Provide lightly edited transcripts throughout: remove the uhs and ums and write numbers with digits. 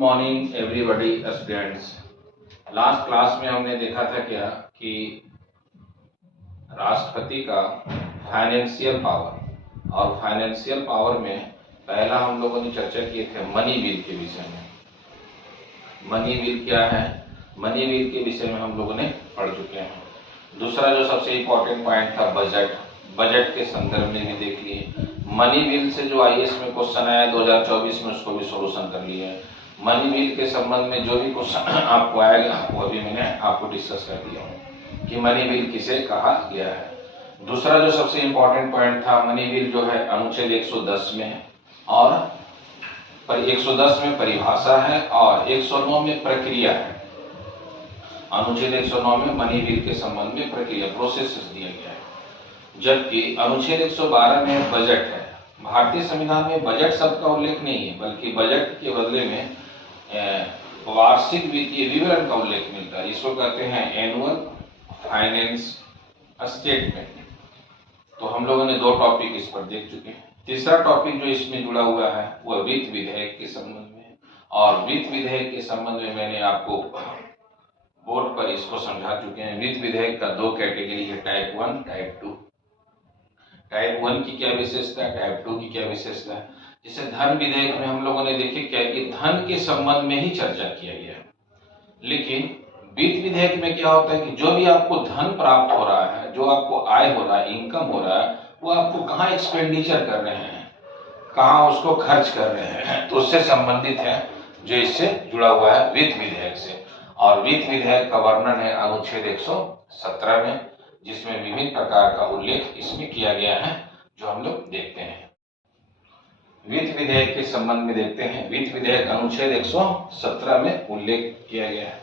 Morning everybody students. Last class में हमने देखा था क्या कि राष्ट्रपति का फाइनेंशियल पावर, और फाइनेंशियल पावर में पहला हम लोगों ने चर्चा किए थे मनी बिल के विषय में। मनी बिल क्या है, मनी बिल के विषय में हम लोगों ने पढ़ चुके हैं। दूसरा जो सबसे इम्पोर्टेंट पॉइंट था बजट, बजट के संदर्भ में भी देख लिए। मनी बिल से जो आईएएस में क्वेश्चन आया 2024 में, उसको भी सोल्यूशन कर लिए। मनी बिल के संबंध में जो भी क्वेश्चन आपको आएगा वो अभी मैंने आपको डिस्कस कर दिया हूँ कि मनी बिल किसे कहा गया है। दूसरा जो सबसे इम्पोर्टेंट पॉइंट था, मनी बिल जो है अनुच्छेद 110 में है और 110 में परिभाषा है और 109 में प्रक्रिया है। अनुच्छेद 109 में मनी बिल के संबंध में प्रक्रिया प्रोसेस दिया गया है, जबकि अनुच्छेद 112 में बजट है। भारतीय संविधान में बजट शब्द का उल्लेख नहीं है, बल्कि बजट के बदले में वार्षिक वित्तीय विवरण का उल्लेख मिलता है। इसको कहते हैं एनुअल फाइनेंस स्टेटमेंट। तो हम लोगों ने दो टॉपिक इस पर देख चुके हैं। तीसरा टॉपिक जो इसमें जुड़ा हुआ है वह वित्त विधेयक के संबंध में है, और वित्त विधेयक के संबंध में मैंने आपको बोर्ड पर इसको समझा चुके हैं। वित्त विधेयक का दो कैटेगरी है, टाइप 1 टाइप 2। टाइप 1 की क्या विशेषता है, टाइप 2 की क्या विशेषता है। जैसे धन विधेयक में हम लोगों ने देखे क्या कि धन के संबंध में ही चर्चा किया गया है, लेकिन वित्त विधेयक में क्या होता है कि जो भी आपको धन प्राप्त हो रहा है, जो आपको आय हो रहा है, इनकम हो रहा है, वो आपको कहाँ एक्सपेंडिचर कर रहे हैं, कहाँ उसको खर्च कर रहे हैं, तो उससे संबंधित है, जो इससे जुड़ा हुआ है वित्त विधेयक से। और वित्त विधेयक का वर्णन है अनुच्छेद 117 में, जिसमें विभिन्न प्रकार का उल्लेख इसमें किया गया है, जो हम लोग देखते हैं। वित्त विधेयक के संबंध में देखते हैं। वित्त विधेयक अनुच्छेद 117 में उल्लेख किया गया है,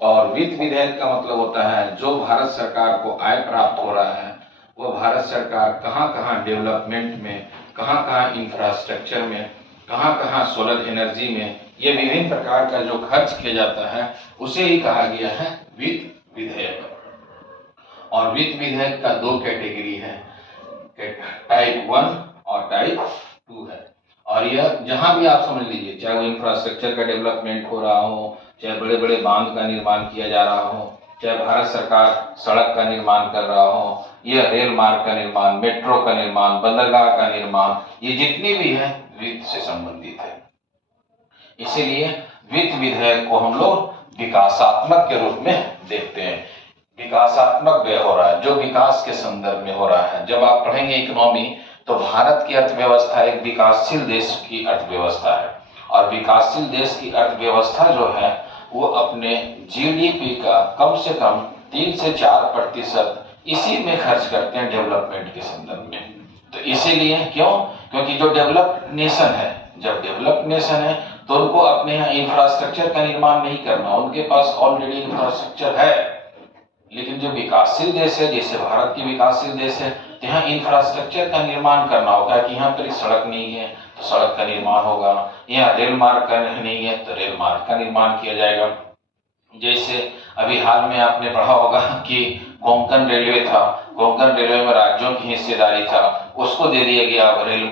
और वित्त विधेयक का मतलब होता है जो भारत सरकार को आय प्राप्त हो रहा है, वो भारत सरकार कहाँ कहाँ डेवलपमेंट में, कहाँ कहाँ इंफ्रास्ट्रक्चर में, कहाँ कहाँ सोलर एनर्जी में, ये विभिन्न प्रकार का जो खर्च किया जाता है उसे ही कहा गया है वित्त विधेयक। और वित्त विधेयक का दो कैटेगरी है, टाइप 1 और टाइप 2 है। और यह जहां भी आप समझ लीजिए, चाहे वो इंफ्रास्ट्रक्चर का डेवलपमेंट हो रहा हो, चाहे बड़े बड़े बांध का निर्माण किया जा रहा हो, चाहे भारत सरकार सड़क का निर्माण कर रहा हो, या रेल मार्ग का निर्माण, मेट्रो का निर्माण, बंदरगाह का निर्माण, ये जितनी भी है वित्त से संबंधित है। इसीलिए वित्त विधेयक को हम लोग विकासात्मक के रूप में देखते हैं। विकासात्मक व्यय हो रहा है, जो विकास के संदर्भ में हो रहा है। जब आप पढ़ेंगे इकोनॉमी, तो भारत की अर्थव्यवस्था एक विकासशील देश की अर्थव्यवस्था है, और विकासशील देश की अर्थव्यवस्था जो है वो अपने जीडीपी का कम से कम 3 से 4% इसी में खर्च करते हैं डेवलपमेंट के संदर्भ में। तो इसीलिए क्यों, क्योंकि जो डेवलप्ड नेशन है, जब डेवलप्ड नेशन है तो उनको अपने यहाँ इंफ्रास्ट्रक्चर का निर्माण नहीं करना, उनके पास ऑलरेडी इंफ्रास्ट्रक्चर है। लेकिन जो विकासशील देश है, जैसे भारत की विकासशील देश है, तो यहाँ इंफ्रास्ट्रक्चर का निर्माण करना होगा कि यहाँ पर सड़क नहीं है तो सड़क का निर्माण होगा, यहाँ रेल मार्ग का नहीं है तो रेल मार्ग का निर्माण किया जाएगा। जैसे अभी हाल में आपने पढ़ा होगा कि कोंकण रेलवे था, कोंकण रेलवे में राज्यों की हिस्सेदारी था, उसको दे दिया गया रेल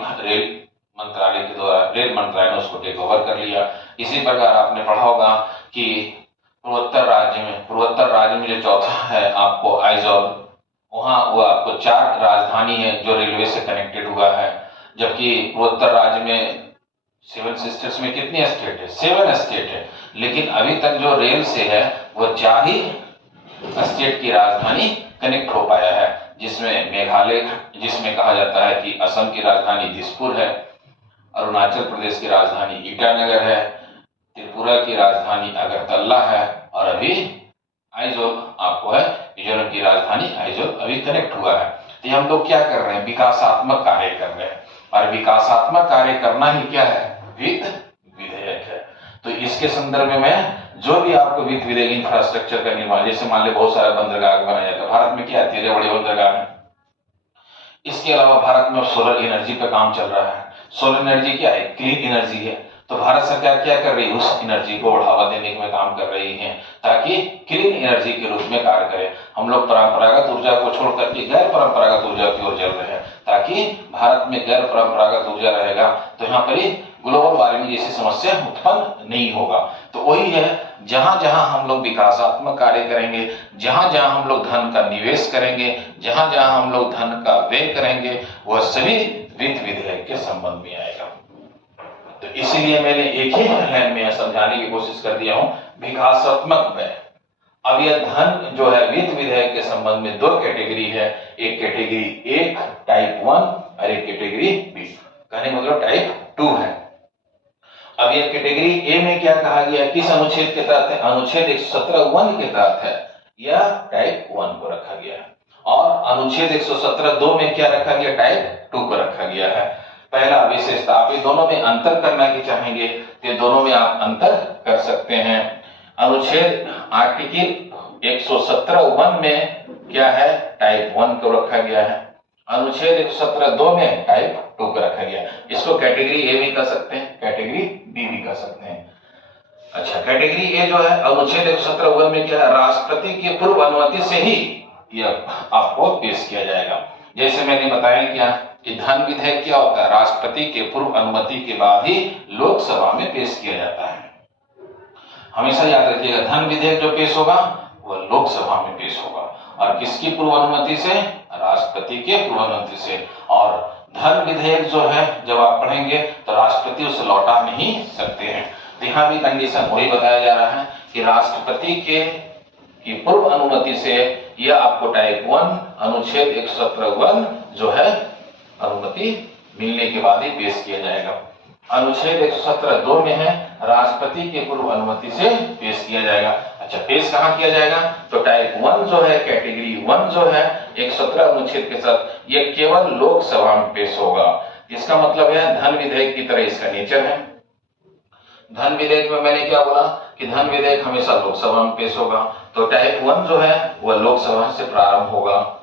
मंत्रालय के द्वारा, रेल मंत्रालय ने उसको टेक ओवर कर लिया। इसी प्रकार आपने पढ़ा होगा कि पूर्वोत्तर राज्य में जो चौथा है आपको आइजॉल, वहाँ वो आपको 4 राजधानी है जो रेलवे से कनेक्टेड हुआ है, जबकि पूर्वोत्तर राज्य में 7 सिस्टर्स में कितनी स्टेट है, 7 स्टेट है, लेकिन अभी तक जो रेल से है वो 4 ही स्टेट की राजधानी कनेक्ट हो पाया है, जिसमें मेघालय, जिसमें कहा जाता है कि असम की राजधानी दिसपुर है, अरुणाचल प्रदेश की राजधानी ईटानगर है, त्रिपुरा की राजधानी अगरतला है, और अभी आइजोल आपको है, मिजोरम की राजधानी आइजोल अभी कनेक्ट हुआ है। तो हम लोग क्या कर रहे हैं, विकासात्मक कार्य कर रहे हैं, और विकासात्मक कार्य करना ही क्या है, वित्त विधेयक है। तो इसके संदर्भ में जो भी आपको वित्त विधेयक, इंफ्रास्ट्रक्चर का निर्माण, जैसे मान लीजिए बहुत सारे बंदरगाह बनाया जाता है भारत में, क्या 13 बड़े बंदरगाह है। इसके अलावा भारत में सोलर एनर्जी का काम चल रहा है। सोलर एनर्जी क्या है, क्लीन एनर्जी है। तो भारत सरकार क्या कर रही है, उस एनर्जी को बढ़ावा देने में काम कर रही है, ताकि क्लीन एनर्जी के रूप में कार्य करे। हम लोग परंपरागत ऊर्जा को छोड़ करके गैर परंपरागत ऊर्जा की ओर चल रहे हैं, ताकि भारत में गैर परंपरागत ऊर्जा रहेगा तो यहाँ पर ग्लोबल वार्मिंग जैसी समस्या उत्पन्न नहीं होगा। तो वही है, जहां जहां हम लोग विकासात्मक कार्य करेंगे, जहां जहां हम लोग धन का निवेश करेंगे, जहां जहां हम लोग धन का व्यय करेंगे, वह सभी वित्त विधेयक के संबंध में आएगा। तो इसीलिए मैंने एक ही लाइन में समझाने की कोशिश कर दिया हूं, विकासात्मक व्यय। अब यह धन जो है वित्त विधेयक के संबंध में दो कैटेगरी है, एक कैटेगरी 1 टाइप 1 और एक कैटेगरी बी, कहने मतलब टाइप 2 है। अब यह कैटेगरी ए में क्या कहा गया, किस अनुच्छेद के तहत है, अनुच्छेद 117(1) के तहत है, यह टाइप 1 को रखा गया है। और अनुच्छेद 117(2) में क्या रखा गया, टाइप 2 को रखा गया है। पहला विशेषता, आप ये दोनों में अंतर करना की चाहेंगे तो दोनों में आप अंतर कर सकते हैं। अनुच्छेद आर्टिकल 117(1) में क्या है, टाइप 1 को रखा गया है। अनुच्छेद 117(2) में टाइप 2 को रखा गया। इसको कैटेगरी ए भी कह सकते हैं, कैटेगरी बी भी कह सकते हैं। अच्छा, कैटेगरी ए जो है अनुच्छेद 117(1) में क्या है, राष्ट्रपति की पूर्व अनुमति से ही यह आपको पेश किया जाएगा। जैसे मैंने बताया क्या कि धन विधेयक क्या होता है, राष्ट्रपति के पूर्व अनुमति के बाद ही लोकसभा में पेश किया जाता है। हमेशा याद रखिएगा, धन विधेयक जो पेश होगा वह लोकसभा में पेश होगा, और किसकी पूर्व अनुमति से, राष्ट्रपति के पूर्व अनुमति से। और धन विधेयक जो है जब आप पढ़ेंगे तो राष्ट्रपति उसे लौटा नहीं सकते हैं। तो यहाँ भी कंडीशन वही बताया जा रहा है कि राष्ट्रपति की पूर्व अनुमति से यह आपको टाइप 1 अनुच्छेद 117(1) जो है अनुमति मिलने के बाद ही पेश किया जाएगा। अनुच्छेद 117(2) में है, राष्ट्रपति के पूर्व अनुमति से पेश किया जाएगा। अच्छा, पेश कहाँ किया जाएगा, तो टाइप 1 जो है, कैटेगरी 1 जो है 117 अनुच्छेद के साथ, यह केवल लोकसभा में पेश होगा। इसका मतलब है धन विधेयक की तरह इसका नेचर है। धन विधेयक में मैंने क्या बोला कि धन विधेयक हमेशा लोकसभा में पेश होगा, तो टाइप 1 जो है वह लोकसभा से प्रारंभ होगा।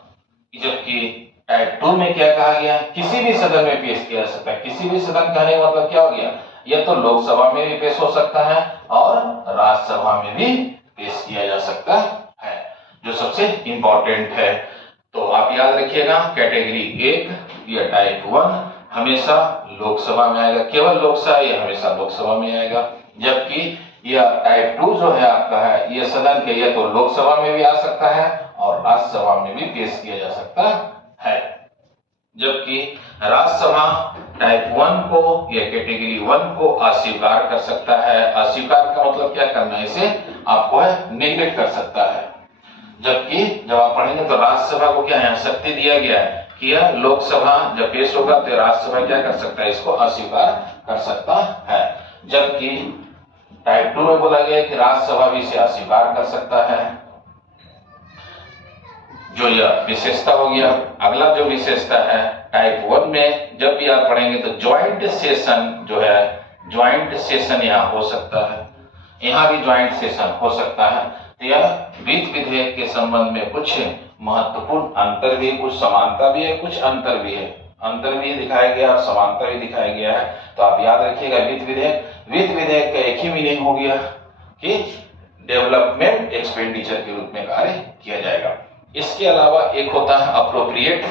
जबकि टाइप 2 में क्या कहा गया, किसी भी सदन में पेश किया जा सकता है। किसी भी सदन कहने का मतलब क्या हो गया, यह तो लोकसभा में भी पेश हो सकता है और राज्यसभा में भी पेश किया जा सकता है, जो सबसे इंपॉर्टेंट है। तो आप याद रखिएगा, कैटेगरी 1 या टाइप 1 हमेशा लोकसभा में आएगा, केवल लोकसभा, यह हमेशा लोकसभा में आएगा। जबकि यह टाइप 2 जो है आपका है, यह सदन के यह तो लोकसभा में भी आ सकता है और राज्यसभा में भी पेश किया जा सकता है। जबकि राज्यसभा टाइप 1 को या कैटेगरी 1 को अस्वीकार कर सकता है। अस्वीकार का मतलब क्या करना है, इसे आपको है नेग्लेक्ट कर सकता है। जबकि जब आप पढ़ेंगे तो राज्यसभा को क्या है, शक्ति दिया गया है कि यह लोकसभा जब पेश होगा तो राज्यसभा क्या कर सकता है, इसको अस्वीकार कर सकता है। जबकि टाइप 2 में बोला गया कि राज्यसभा भी इसे अस्वीकार कर सकता है। जो यह विशेषता हो गया। अगला जो विशेषता है टाइप 1 में जब भी आप पढ़ेंगे तो ज्वाइंट सेशन जो है, ज्वाइंट सेशन यहाँ हो सकता है, यहाँ भी ज्वाइंट सेशन हो सकता है। तो यह वित्त विधेयक के संबंध में कुछ महत्वपूर्ण अंतर भी, कुछ समानता भी है, कुछ अंतर भी है। अंतर भी दिखाया गया और समानता भी दिखाया गया है। तो आप याद रखिएगा, वित्त विधेयक का एक ही मीनिंग हो गया कि डेवलपमेंट एक्सपेंडिचर के रूप में कार्य किया जाएगा। इसके अलावा एक होता है अप्रोप्रिएट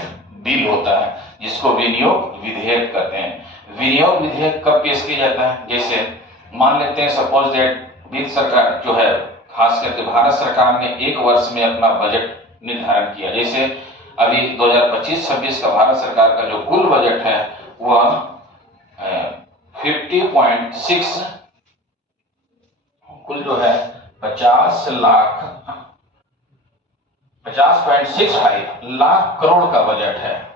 बिल होता है, जिसको विनियोग विधेयक कहते हैं। विनियोग विधेयक कब पेश किया जाता है, जैसे मान लेते हैं सपोज दैट वित्त सरकार जो है, खास करके भारत सरकार ने एक वर्ष में अपना बजट निर्धारण किया। जैसे अभी 2025-26 का भारत सरकार का जो कुल बजट है वह 50.6 कुल जो है 50.65 लाख करोड़ का बजट है।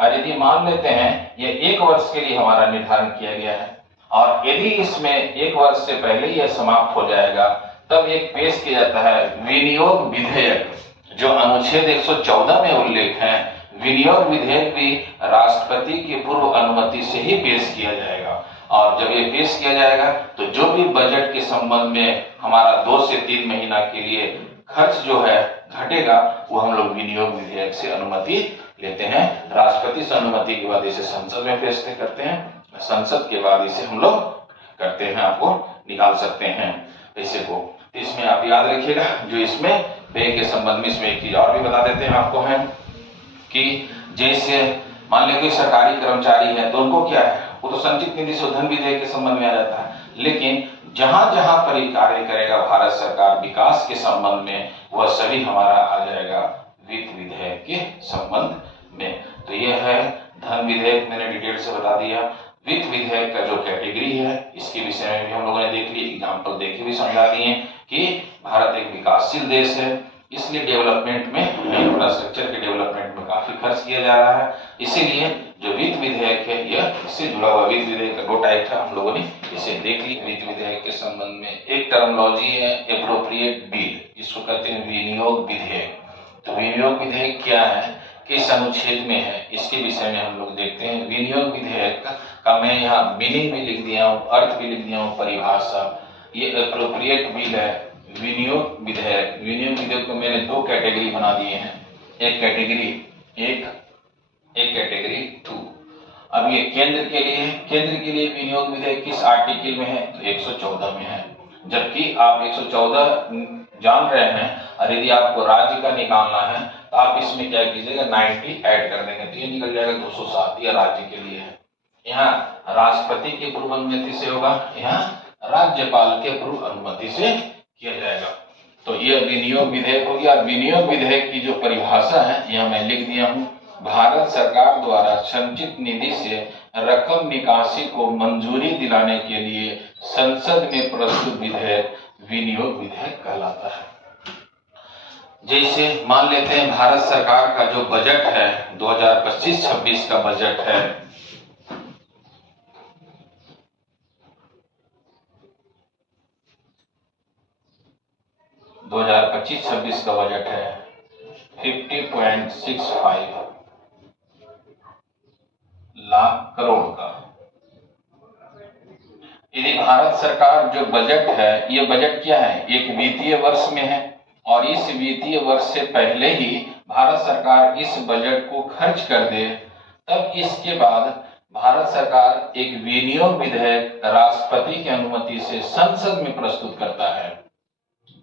और यदि मान लेते हैं ये एक वर्ष के लिए हमारा निर्धारण किया गया है, और यदि इसमें एक वर्ष से पहले यह समाप्त हो जाएगा, तब एक पेश किया जाता है विनियोग विधेयक, जो अनुच्छेद 114 में उल्लेख है। विनियोग विधेयक भी राष्ट्रपति की पूर्व अनुमति से ही पेश किया जाएगा। और जब ये पेश किया जाएगा तो जो भी बजट के संबंध में हमारा 2 से 3 महीना के लिए खर्च जो है घटेगा, वो हम लोग विनियोग विधेयक से अनुमति लेते हैं। राष्ट्रपति से अनुमति के बाद इसे संसद में पेश करते हैं, संसद के बाद इसे हम लोग करते हैं, आपको निकाल सकते हैं पैसे को। तो इसमें आप याद रखिएगा, जो इसमें व्यय के संबंध में इसमें एक चीज और भी बता देते हैं आपको, है कि जैसे मान लें कोई सरकारी कर्मचारी है तो उनको क्या है, वो तो संचित निधि से धन विधेयक के संबंध में आ जाता है। लेकिन जहां जहां पर कार्य करेगा भारत सरकार विकास के संबंध में, वह सभी हमारा आ जाएगा वित्त विधेयक के संबंध में। तो यह है धन विधेयक, मैंने डिटेल से बता दिया। वित्त विधेयक का जो कैटेगरी है इसके विषय में भी हम लोगों ने देख ली, एग्जाम्पल देखे भी समझा दिए कि भारत एक विकासशील देश है, इसलिए डेवलपमेंट में, इंफ्रास्ट्रक्चर के डेवलपमेंट में काफी खर्च किया जा रहा है। इसीलिए जो वित्त विधेयक है यह इससे जुड़ा हुआ, वित्त विधेयक का दो टाइप था, हम लोगों ने इसे देख ली। वित्त विधेयक के संबंध में एक टर्मोलॉजी है एप्रोप्रिएट बिल, जिसको कहते हैं विनियोग विधेयक। तो विनियोग विधेयक क्या है, किस अनुच्छेद में है, इसके विषय में हम लोग देखते हैं। विनियोग विधेयक का मैं यहाँ मीनिंग भी लिख दिया हूँ, अर्थ भी लिख दिया हूँ, परिभाषा। ये एप्रोप्रिएट बिल है विनियोग विधेयक। विनियोग विधेयक को मैंने दो कैटेगरी बना दिए हैं, एक कैटेगरी एक कैटेगरी 2। अब ये केंद्र के लिए विनियोग विधेयक किस आर्टिकल में है, तो 114 में है। जबकि आप 114 जान रहे हैं, और यदि आपको राज्य का निकालना है तो आप इसमें क्या कीजिएगा 90 ऐड कर देंगे, तो ये निकल जाएगा 207, यह राज्य के लिए है। यहाँ राष्ट्रपति की पूर्व अनुमति से होगा, यहाँ राज्यपाल के पूर्व अनुमति से किया जाएगा। तो यह विनियोग विधेयक हो गया। विनियोग विधेयक की जो परिभाषा है यह मैं लिख दिया हूँ, भारत सरकार द्वारा संचित निधि से रकम निकासी को मंजूरी दिलाने के लिए संसद में प्रस्तुत विधेयक विनियोग विधेयक कहलाता है। जैसे मान लेते हैं भारत सरकार का जो बजट है 2025-26 का बजट है, का बजट है 50.65 लाख करोड़ का। यदि भारत सरकार जो बजट है, ये बजट क्या है, एक वित्तीय वर्ष में है, और इस वित्तीय वर्ष से पहले ही भारत सरकार इस बजट को खर्च कर दे, तब इसके बाद भारत सरकार एक विनियोग विधेयक राष्ट्रपति की अनुमति से संसद में प्रस्तुत करता है।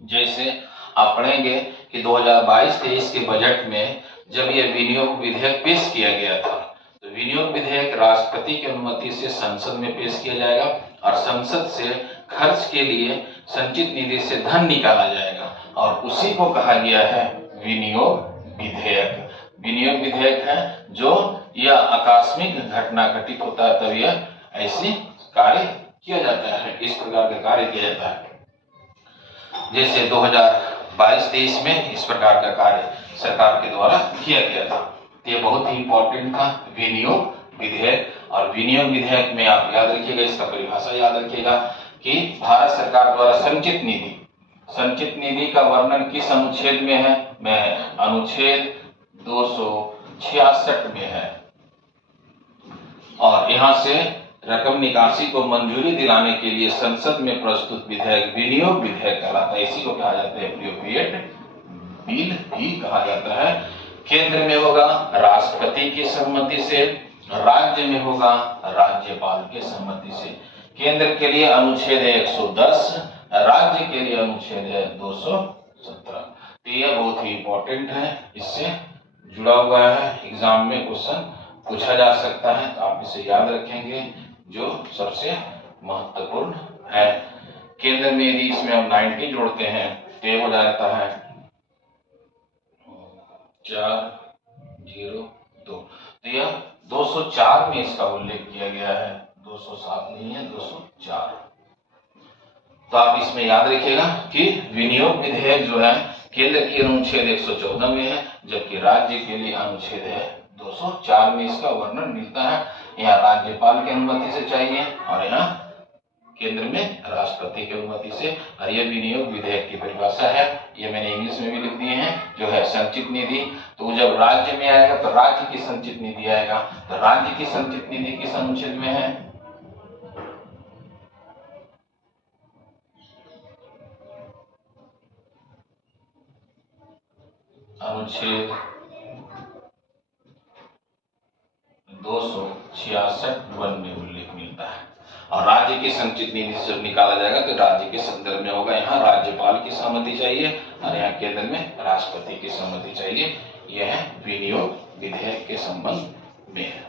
जैसे आप पढ़ेंगे कि 2022-23 के बजट में जब यह विनियोग विधेयक पेश किया गया था, तो विनियोग विधेयक राष्ट्रपति की अनुमति से संसद में पेश किया जाएगा, और संसद से खर्च के लिए संचित निधि से धन निकाला जाएगा, और उसी को कहा गया है विनियोग विधेयक। विनियोग विधेयक है जो यह आकस्मिक घटना घटित होता है तब यह ऐसे कार्य किया जाता है, इस प्रकार का कार्य किया जाता है। जैसे 2022-23 में इस प्रकार का कार्य सरकार के द्वारा किया गया था। ये बहुत ही इंपॉर्टेंट था विनियोग विधेयक। और विनियोग विधेयक में आप याद रखिएगा, इसका परिभाषा याद रखिएगा कि भारत सरकार द्वारा संचित निधि का वर्णन किस अनुच्छेद में है, मैं अनुच्छेद 266 में है, और यहाँ से रकम निकासी को मंजूरी दिलाने के लिए संसद में प्रस्तुत विधेयक विनियोग विधेयक कहलाता है। इसी को कहा जाता है एप्रोप्रिएट बिल भी कहा जाता है। केंद्र में होगा राष्ट्रपति की सम्मति से, राज्य में होगा राज्यपाल के सम्मति से। केंद्र के लिए अनुच्छेद है 110, राज्य के लिए अनुच्छेद है 217। तो यह बहुत ही इंपॉर्टेंट है, इससे जुड़ा हुआ है, एग्जाम में क्वेश्चन पूछा जा सकता है, तो आप इसे याद रखेंगे जो सबसे महत्वपूर्ण है। केंद्र में यदि इसमें हम 90 जोड़ते हैं तो हो जाता है 402। तो यह 204 में इसका उल्लेख किया गया है, 207 नहीं है, 204। तो आप इसमें याद रखिएगा कि विनियोग विधेयक जो है केंद्र की अनुच्छेद 114 में है, जबकि राज्य के लिए अनुच्छेद है 204 में इसका वर्णन मिलता है। यहाँ राज्यपाल की अनुमति से चाहिए और यहाँ केंद्र में राष्ट्रपति की अनुमति से। और यह विनियोग विधेयक की परिभाषा है, ये मैंने इंग्लिश में भी लिख दिए हैं, जो है संचित निधि। तो जब राज्य में आएगा तो राज्य की संचित निधि आएगा, तो राज्य की संचित निधि किस अनुच्छेद में है, अनुच्छेद 266 में उल्लेख मिलता है। और राज्य की संचित निधि से निकाला जाएगा तो राज्य के संदर्भ में होगा, यहाँ राज्यपाल की सहमति चाहिए और यहाँ केंद्र में राष्ट्रपति की सहमति चाहिए। यह विनियोग विधेयक के संबंध में है।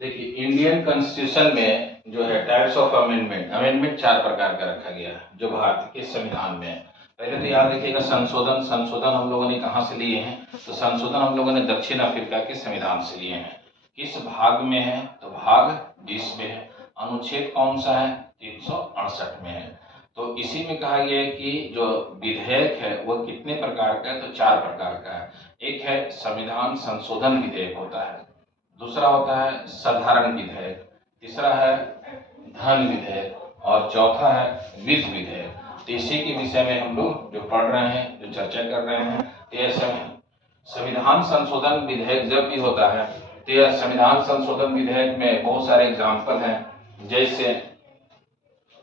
देखिए इंडियन कॉन्स्टिट्यूशन में जो है टाइप्स ऑफ अमेंडमेंट 4 प्रकार का रखा गया है जो भारत के संविधान में है। पहले तो याद रखिएगा संशोधन हम लोगों ने कहाँ से लिए हैं, तो संशोधन हम लोगों ने दक्षिण अफ्रीका के संविधान से लिए हैं। किस भाग में है, तो भाग 20 में है। अनुच्छेद कौन सा है, 368 में है। तो इसी में कहा गया है कि जो विधेयक है वो कितने प्रकार का है, तो 4 प्रकार का है। एक है संविधान संशोधन विधेयक होता है, दूसरा होता है साधारण विधेयक, तीसरा है धन विधेयक और चौथा है वित्त विधेयक। तो इसी के विषय में हम लोग जो पढ़ रहे हैं, जो चर्चा कर रहे हैं, ये संविधान संशोधन विधेयक जब भी होता है तो यह संविधान संशोधन विधेयक में बहुत सारे एग्जाम्पल हैं। जैसे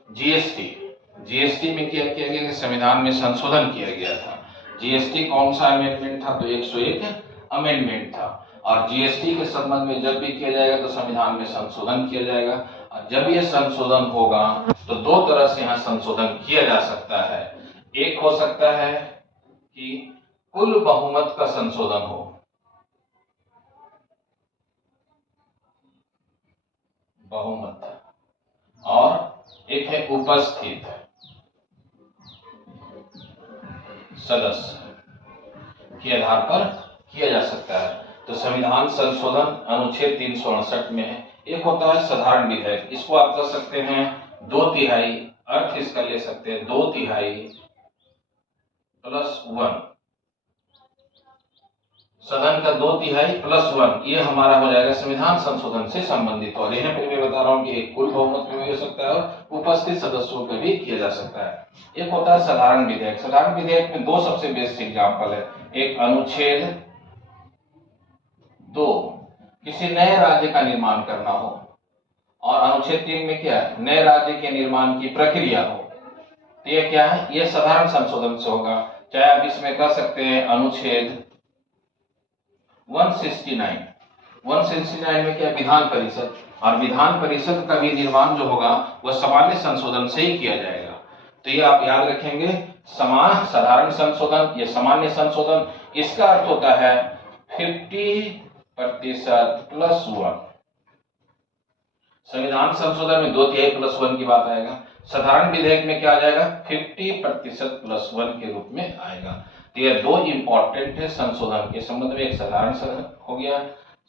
जीएसटी में क्या किया गया, संविधान में संशोधन किया गया था। जीएसटी कौन सा अमेंडमेंट था, तो 101 अमेंडमेंट था। और जीएसटी के संबंध में जब भी किया जाएगा तो संविधान में संशोधन किया जाएगा। और जब यह संशोधन होगा तो 2 तरह से यहाँ संशोधन किया जा सकता है। एक हो सकता है कि कुल बहुमत का संशोधन हो, बहुमत, और एक है उपस्थित सदस्य के आधार पर किया जा सकता है। तो संविधान संशोधन अनुच्छेद 368 में है। एक होता है साधारण विधेयक, इसको आप कर सकते हैं 2/3, अर्थ इसका ले सकते हैं 2/3 +1, सदन का 2/3 +1, ये हमारा हो जाएगा संविधान संशोधन से संबंधित। और यहाँ पे मैं बता रहा हूँ कि एक कुल बहुमत में भी हो सकता है और उपस्थित सदस्यों पे भी किया जा सकता है। एक होता है साधारण विधेयक। साधारण विधेयक में 2 सबसे बेस्ट एग्जाम्पल है। एक अनुच्छेद 2, किसी नए राज्य का निर्माण करना हो, और अनुच्छेद 3 में क्या है, नए राज्य के निर्माण की प्रक्रिया हो। तो ये क्या है, ये साधारण संशोधन से होगा। चाहे आप इसमें कर सकते हैं अनुच्छेद 169 में क्या, विधान परिषद, और विधान परिषद का भी निर्माण जो होगा वह सामान्य संशोधन से ही किया जाएगा। तो ये आप याद रखेंगे, साधारण संशोधन या सामान्य संशोधन, इसका अर्थ होता है 50% +1। संविधान संशोधन में 2/3 +1 की बात आएगा। साधारण विधेयक में क्या आ जाएगा, 50% +1 के रूप में आएगा। तो ये 2 इंपॉर्टेंट है संशोधन के संबंध में। एक साधारण हो गया,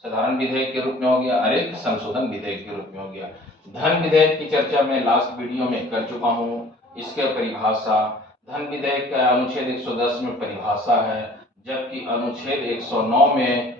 साधारण विधेयक के रूप में हो गया, और एक संशोधन विधेयक के रूप में हो गया। धन विधेयक की चर्चा मैं लास्ट वीडियो में कर चुका हूँ। इसके परिभाषा, धन विधेयक का अनुच्छेद 110 में परिभाषा है, जबकि अनुच्छेद 109 में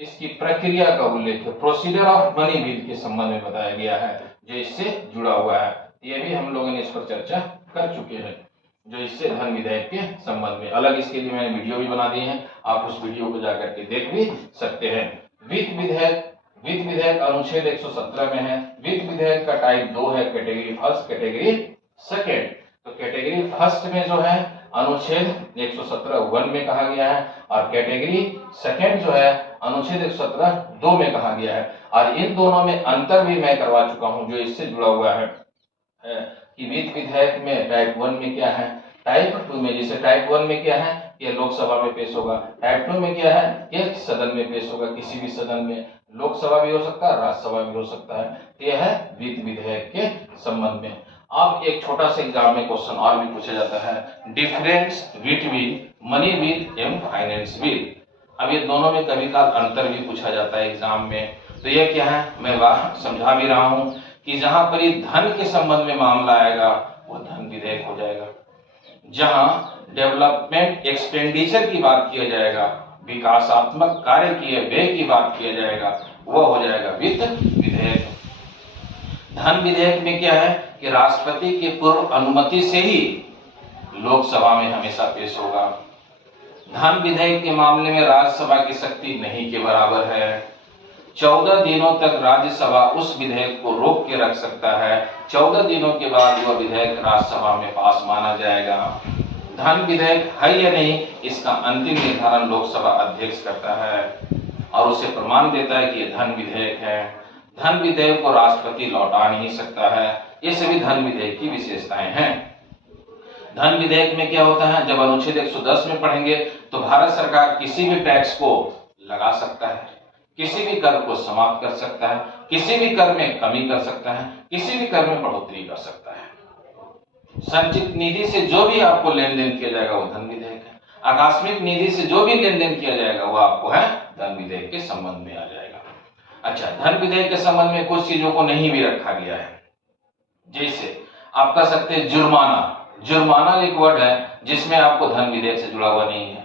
इसकी प्रक्रिया का उल्लेख है, प्रोसीजर ऑफ मनी बिल के संबंध में बताया गया है, जो इससे जुड़ा हुआ है। ये भी हम लोगों ने इस पर चर्चा कर चुके हैं, जो इससे धन विधेयक के संबंध में। अलग इसके लिए मैंने वीडियो भी बना दिए हैं, आप उस वीडियो को जाकर के देख भी सकते हैं। वित्त विधेयक अनुच्छेद 117 में है। वित्त विधेयक का टाइप 2 है, कैटेगरी फर्स्ट, कैटेगरी सेकेंड। तो कैटेगरी फर्स्ट में जो है अनुच्छेद 117(1) में कहा गया है, और कैटेगरी सेकेंड जो है अनुच्छेद 117(2) में कहा गया है। और इन दोनों में अंतर भी मैं करवा चुका हूं, जो इससे जुड़ा हुआ है कि वित्त विधेयक में टाइप 1 में क्या है, टाइप 2 में, जैसे टाइप 1 में क्या है, ये लोकसभा में पेश होगा। टाइप 2 में क्या है, ये सदन में पेश होगा, किसी भी सदन में, लोकसभा भी हो सकता है, राज्यसभा भी हो सकता है। यह है वित्त विधेयक के संबंध में। अब एक छोटा सा एग्जाम में क्वेश्चन और भी पूछा जाता है, डिफरेंस बिटवीन मनी बिल एवं फाइनेंस बिल। अब ये दोनों में कभी काल अंतर भी पूछा जाता है एग्जाम में। तो ये क्या है, मैं समझा भी रहा हूं कि जहां पर ये धन के संबंध में मामला आएगा वो धन विधेयक हो जाएगा। जहां डेवलपमेंट एक्सपेंडिचर की बात किया जाएगा, विकासात्मक कार्य किए व्यय की बात किया जाएगा, वह हो जाएगा वित्त विधेयक। धन विधेयक में क्या है कि राष्ट्रपति के पूर्व अनुमति से ही लोकसभा में हमेशा पेश होगा। धन विधेयक के मामले में राज्यसभा की शक्ति नहीं के बराबर है। 14 दिनों तक राज्यसभा उस विधेयक को रोक के रख सकता है। 14 दिनों के बाद वह विधेयक राज्यसभा में पास माना जाएगा। धन विधेयक है या नहीं, इसका अंतिम निर्धारण लोकसभा अध्यक्ष करता है और उसे प्रमाण देता है कि यह धन विधेयक है। धन विधेयक को राष्ट्रपति लौटा नहीं सकता है। ये सभी धन विधेयक की विशेषताएं हैं। धन विधेयक में क्या होता है, जब अनुच्छेद 110 में पढ़ेंगे तो भारत सरकार किसी भी टैक्स को लगा सकता है, किसी भी कर को समाप्त कर सकता है, किसी भी कर में कमी कर सकता है, किसी भी कर में बढ़ोतरी कर सकता है। संचित निधि से जो भी आपको लेन देन किया जाएगा वो धन विधेयक है। आकस्मिक निधि से जो भी लेन देन किया जाएगा वो आपको है धन विधेयक के संबंध में आ जाएगा। अच्छा, धन विधेयक के संबंध में कुछ चीजों को नहीं भी रखा गया है, जैसे आप कह सकते हैं जुर्माना। जुर्माना एक वर्ड है जिसमें आपको धन विधेयक से जुड़ा हुआ नहीं है।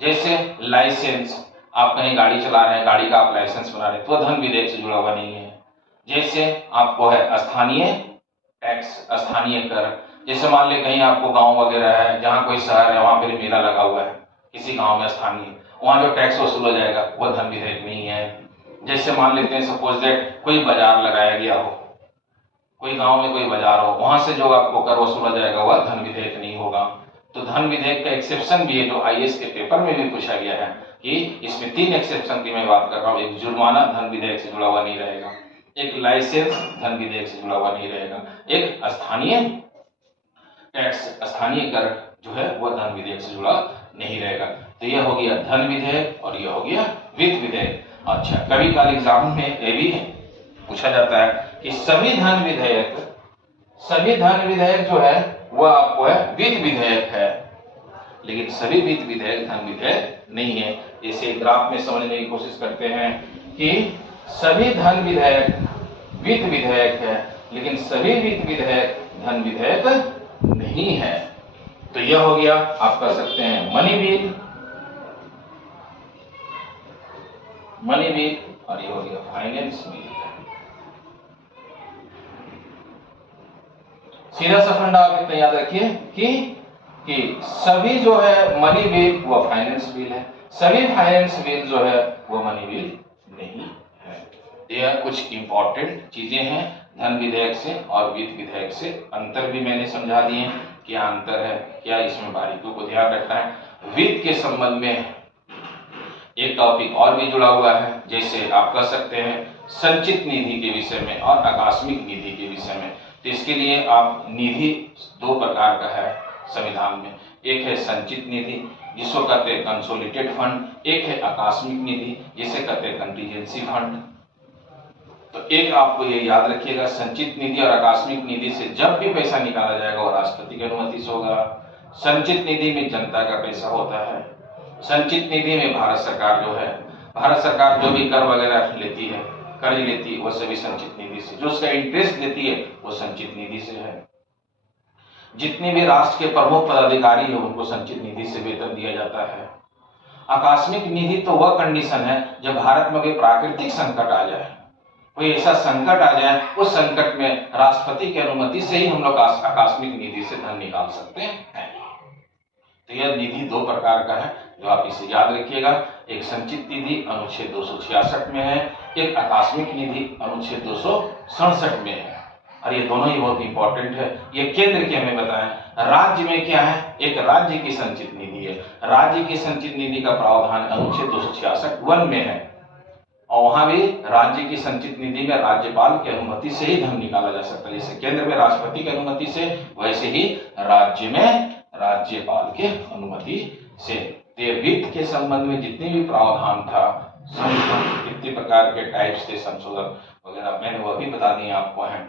जैसे लाइसेंस, आप कहीं गाड़ी चला रहे हैं, गाड़ी का आप लाइसेंस बना रहे हैं, तो धन विधेयक से जुड़ा हुआ नहीं है। जैसे आपको है स्थानीय टैक्स, स्थानीय कर, जैसे मान ले कहीं आपको गांव वगैरह है, जहां कोई शहर है वहां पर मेला लगा हुआ है, किसी गांव में स्थानीय, वहां जो टैक्स वसूल हो जाएगा वह धन विधेयक नहीं है। जैसे मान लेते हैं सपोज दैट कोई बाजार लगाया गया हो, कोई गांव में कोई बाजार हो, वहां से जो आपको कर वसूला जाएगा वह धन विधेयक नहीं होगा। तो धन विधेयक का एक्सेप्शन भी है जो आईएएस के पेपर में भी पूछा गया है कि इसमें 3 एक्सेप्शन की मैं बात कर रहा हूँ। एक जुर्माना धन विधेयक से जुड़ा हुआ नहीं रहेगा, एक लाइसेंस धन विधेयक से जुड़ा हुआ नहीं रहेगा, एक स्थानीय टैक्स, स्थानीय कर जो है वह धन विधेयक से जुड़ा नहीं रहेगा। तो यह हो गया धन विधेयक और यह हो गया वित्त विधेयक। अच्छा, कभी काल एग्जाम में ये भी पूछा जाता है कि सभी धन विधेयक जो है वह आपको है वित्त विधेयक है, लेकिन सभी वित्त विधेयक धन विधेयक नहीं है। इसे ग्राफ में समझने की कोशिश करते हैं कि सभी धन विधेयक वित्त विधेयक है, लेकिन सभी वित्त विधेयक धन विधेयक नहीं है। तो यह हो गया, आप कह सकते हैं मनी बिल, और यह हो गया फाइनेंस बिल। सीधा सा फंडा आप इतना याद रखिए कि सभी जो है मनी बिल वह फाइनेंस बिल है, सभी फाइनेंस बिल जो है वो मनी बिल नहीं है। यह कुछ इंपॉर्टेंट चीजें हैं धन विधेयक से और वित्त विधेयक से। अंतर भी मैंने समझा दिए, क्या अंतर है, क्या इसमें बारीकियों को ध्यान रखना है। वित्त के संबंध में एक टॉपिक और भी जुड़ा हुआ है, जैसे आप कह सकते हैं संचित निधि के विषय में और आकस्मिक निधि के विषय में। तो इसके लिए आप निधि 2 प्रकार का है संविधान में, एक है संचित निधि जिसको कहते हैं कंसोलिडेटेड फंड, एक है आकस्मिक निधि जिसे कहते हैं कंटीजेंसी फंड। तो एक आपको ये याद रखिएगा, संचित निधि और आकस्मिक निधि से जब भी पैसा निकाला जाएगा वो राष्ट्रपति की अनुमति से होगा। संचित निधि में जनता का पैसा होता है, संचित निधि में भारत सरकार जो भी कर वगैरह लेती है, कर्ज लेती है, वो सभी संचित निधि से, जो उसका इंटरेस्ट लेती है वो संचित निधि से है। जितने भी राष्ट्र के प्रमुख पदाधिकारी है उनको संचित निधि से वेतन दिया जाता है। आकस्मिक निधि तो वह कंडीशन है जब भारत में कोई प्राकृतिक संकट आ जाए, कोई ऐसा संकट आ जाए, उस संकट में राष्ट्रपति की अनुमति से ही हम लोग आकस्मिक निधि से धन निकाल सकते हैं। तो यह निधि 2 प्रकार का है जो आप इसे याद रखिएगा, एक संचित निधि अनुच्छेद 266 में है, एक आकस्मिक निधि अनुच्छेद 267 में है। और ये दोनों ही बहुत इंपॉर्टेंट है। ये केंद्र के हमें बताएं, राज्य में क्या है, एक राज्य की संचित निधि है, राज्य की संचित निधि का प्रावधान अनुच्छेद 266(1) में है, और वहां भी राज्य की संचित निधि में राज्यपाल की अनुमति से ही धन निकाला जा सकता है। जैसे केंद्र में राष्ट्रपति की अनुमति से, वैसे ही राज्य में राज्यपाल के अनुमति से। वित्त के संबंध में जितने भी प्रावधान था, कितने प्रकार के टाइप्स थे संशोधन वगैरह, मैंने वह भी बता दिए आपको हैं,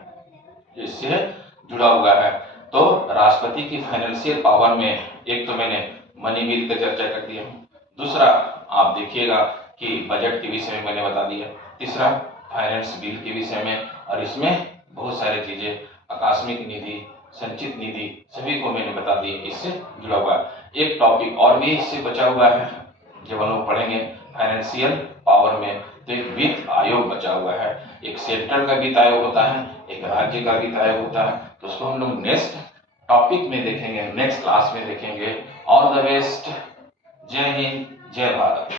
इससे जुड़ा हुआ है। तो राष्ट्रपति की फाइनेंशियल पावर में एक तो मैंने मनी बिल की चर्चा कर दी है, दूसरा आप देखिएगा कि बजट के विषय में मैंने बता दिया, तीसरा फाइनेंस बिल के विषय में, और इसमें बहुत सारी चीजें आकस्मिक निधि, संचित निधि सभी को मैंने बता दी, इससे जुड़ा हुआ है। एक टॉपिक और भी इससे बचा हुआ है जब हम लोग पढ़ेंगे फाइनेंशियल पावर में, तो एक वित्त आयोग बचा हुआ है। एक सेंट्रल का वित्त आयोग होता है, एक राज्य का वित्त आयोग होता है। तो उसको हम लोग नेक्स्ट टॉपिक में देखेंगे, नेक्स्ट क्लास में देखेंगे। ऑल द बेस्ट, जय हिंद, जय भारत।